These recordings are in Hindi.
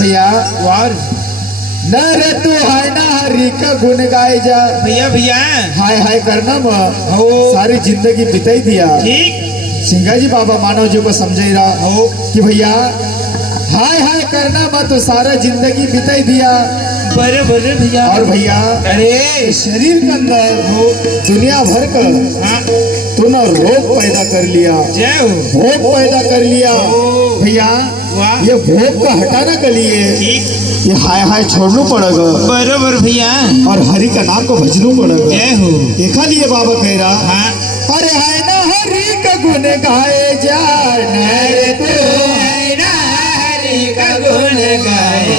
भैया वार नर तू है ना हरि का गुण गाए जा। भैया भैया। हाय हाय करना म। हो। सारी ज़िंदगी बिताई दिया। ठीक। सिंगा जी बाबा मानव जी को समझे रहा। हो। कि भैया हाय हाय करना मत तो सारा ज़िंदगी बिताई दिया। बरे बरे भैया। और भैया अरे। शरीर के अंदर हो। दुनिया भर का हाँ। तूने रोग पैदा कर लिया। भोग पैदा कर लिया। भैया ये भोग का हटाना के लिए ये हाय हाय छोड़ना पड़ेगा। बरोबर भैया। और हरि का नाम को भजनू पड़ेगा। देखा लिए बाबा कह रहा हाँ। अरे है ना हरि का गुण गाए जा नर तू। है ना हरि का गुण गाए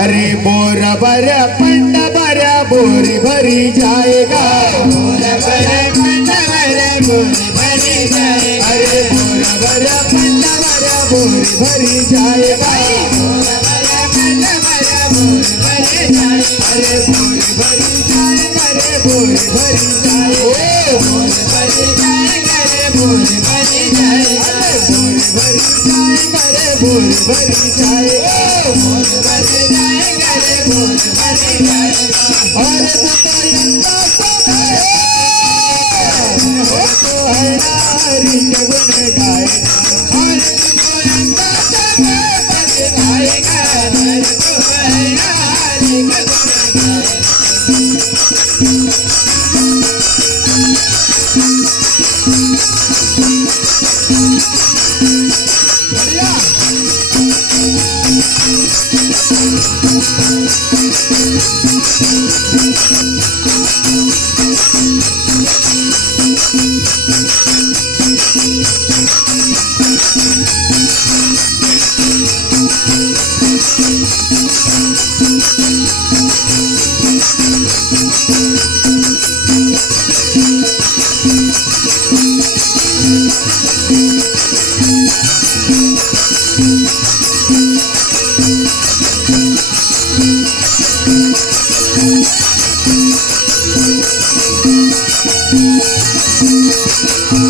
अरे बोर बर पंड बर बोरी भरी जाएगा। बरे बरे बोल बरे जाए अरे बोर बर पंड बर बोरी भरी जाएगा बोल बरे पंड बरे बोल बरे जाए अरे बोरी भरी जाएगा अरे बोरी भरी जाएगा बोल बरे जाए करे बोल बरे जाए अरे बोरी भरी जाएगा अरे बोरी भरी जाएगा बोल बरे जाए करे बोल बरे जाए और तू तो यंदा समय अरे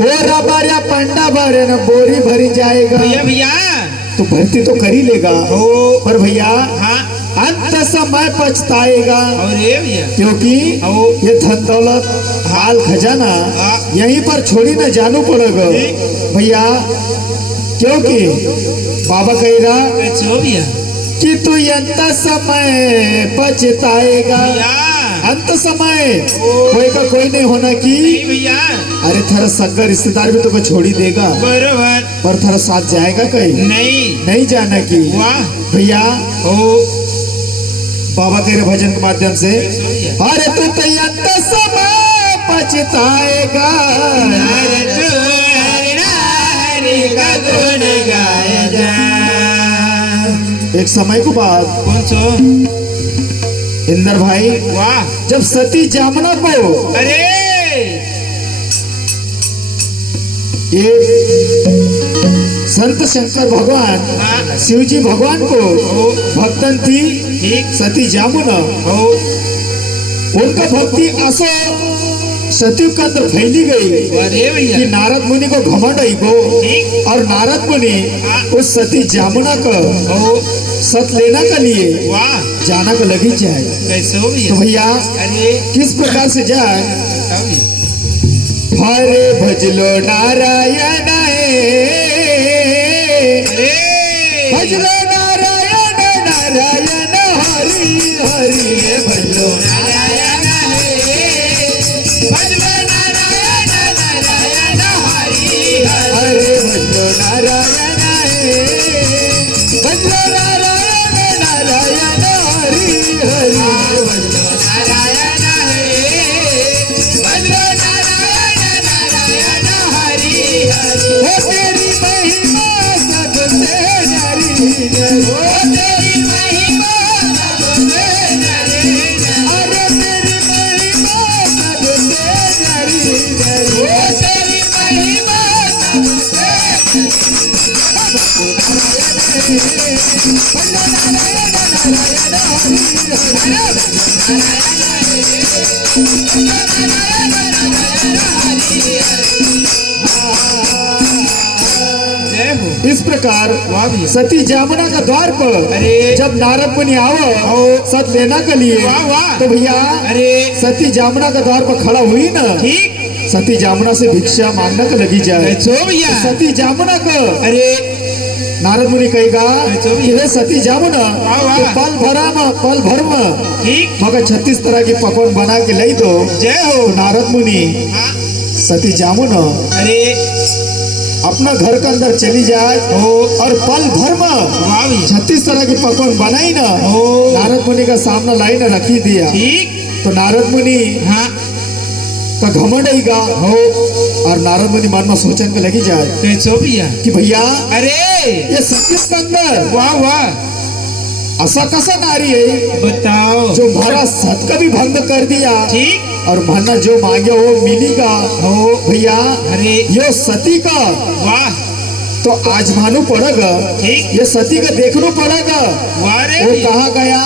बोरा बारिया पंडा बारे न बोरी भरी जाएगा। भैया भैया। तो भर्ती तो कर ही लेगा। हो। पर भैया हाँ। अंत समय पछताएगा। ये भैया। क्योंकि। ये धन दौलत हाल खजाना हाँ। यहीं पर छोड़ी न जानू पड़ेगा। भैया क्योंकि बाबा कह रहा अच्छा कि तू अंत समय पछताएगा। अंत समय। कोई का कोई नहीं होना कि। भैया। अरे थारा सगा रिश्तेदार भी तो छोड़ी देगा। बरोबर। पर थारा साथ जाएगा कहीं? नहीं। नहीं जाना की। वाह। भैया। हो। बाबा के भजन के माध्यम से। अरे तू तो अंत समय पछताएगा। एक समय को बाद। कौन सो? इंदर भाई वाह। जब सती जामना को अरे। ये संत शंकर भगवान हाँ। शिवजी भगवान को भक्तन थी सती जामुना। उनका भक्ति असो सतयुग के अंदर फैली गई कि नारद मुनि को घमंड आई को और नारद मुनि उस सती जामुना को हो। सत लेना का लिए? वाह। जाना को लगी जाए। कैसे हो तो भैया भैया किस प्रकार से जाए? हरे भजलो नारायण भजलो। भजलो इस प्रकार सती जामुना का द्वार पर अरे। जब नारद मुनि आओ सत लेना के लिए वाह वाह। तो भैया अरे। सती जामुना का द्वार पर खड़ा हुई ना। ठीक। सती जामुना से भिक्षा मांगने को लगी जाए। भैया। सती जामुना को। अरे। नारद मुनि कहेगा हे सती जामुना। तो पल भरा में पल भर में मगर छत्तीस तरह की पकवान बना के लाई दो। जय हो। तो नारद मुनि हाँ, सती जामुना अरे। अपना घर के अंदर चली जाए हो। और पल भर में छत्तीस तरह की पकवान बनाई ना। हो। नारद मुनि का सामने लाइन रखी दिया। ठीक। तो नारद मुनि हाँ। का घमंड आएगा हो और नारद मुनि मन में सोचन के लगी जाए कैसे हो। भैया कि भैया अरे! ये सत्युग के अंदर वाह वाह। ऐसा कैसा नारी है? बताओ। जो हमारा सत का भी भंग कर दिया। ठीक। और माना जो मांगे वो मिलेगा। हो। भैया अरे। ये सती का। वाह। तो आजमानू पड़ेगा। ये सती का देखना पड़ेगा। वो कहा गया?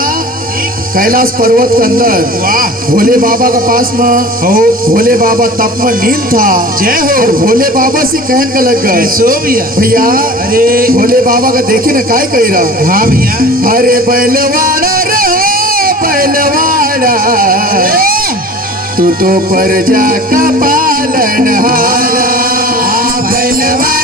कैलाश पर्वत के अंदर। भोले बाबा के पास में हो भोले बाबा तप में नींद था। जय हो। भोले बाबा से कहन के लग गए भैया। भैया अरे। भोले बाबा का देखे ना काय कह रहा? हाँ भैया। अरे बैलवाड़ा रे हो बैलवाड़ा। तू तो प्रजा का पालन हारा। बैलवाड़ा।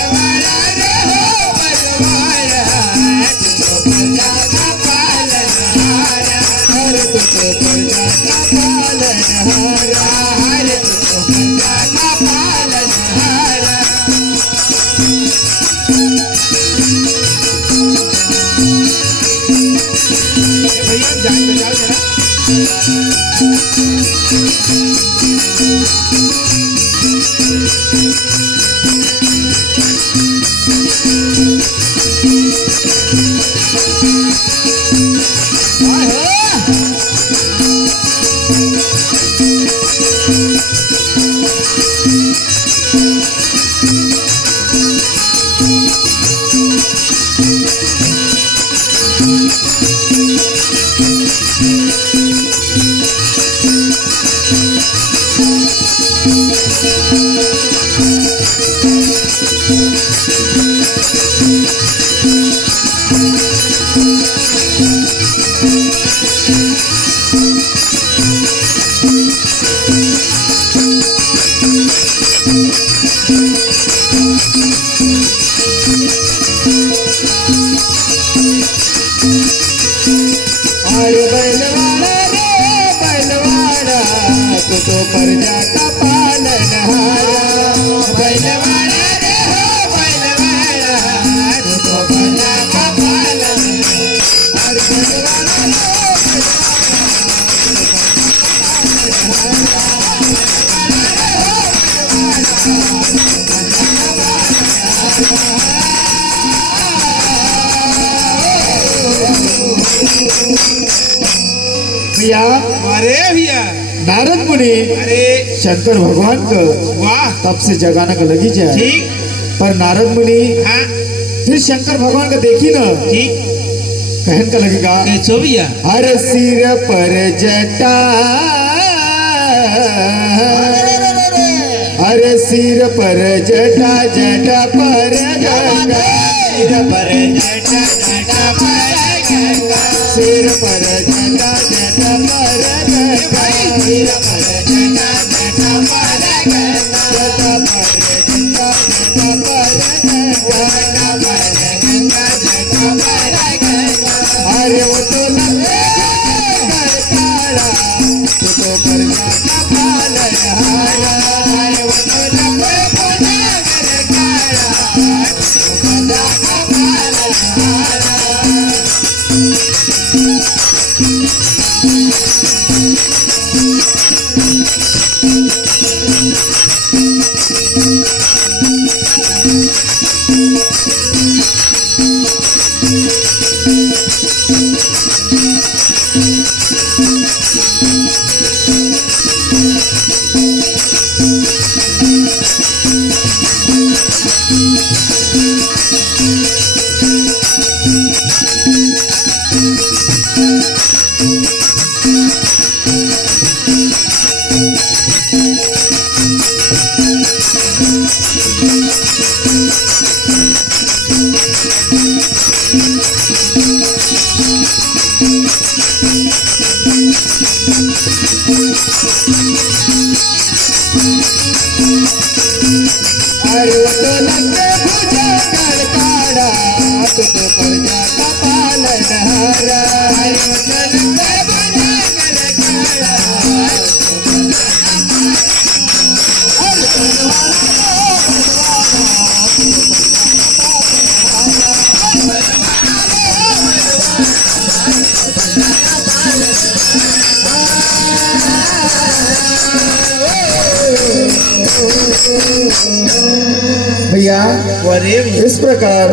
भैया जान बजाओ जरा अरे भैया। अरे भैया। नारद मुनि अरे। शंकर भगवान को वाह। तब से जगाना का लगी जाए। ठीक। पर नारद मुनि हाँ। फिर शंकर भगवान का देखी ना? ठीक। कहन का लगेगा भैया। हर सिर पर जटा। अरे सिर पर जटा जटा पर गंगा सिर पर जटा जटा पर गंगा सिर पर गंगा अरे इस प्रकार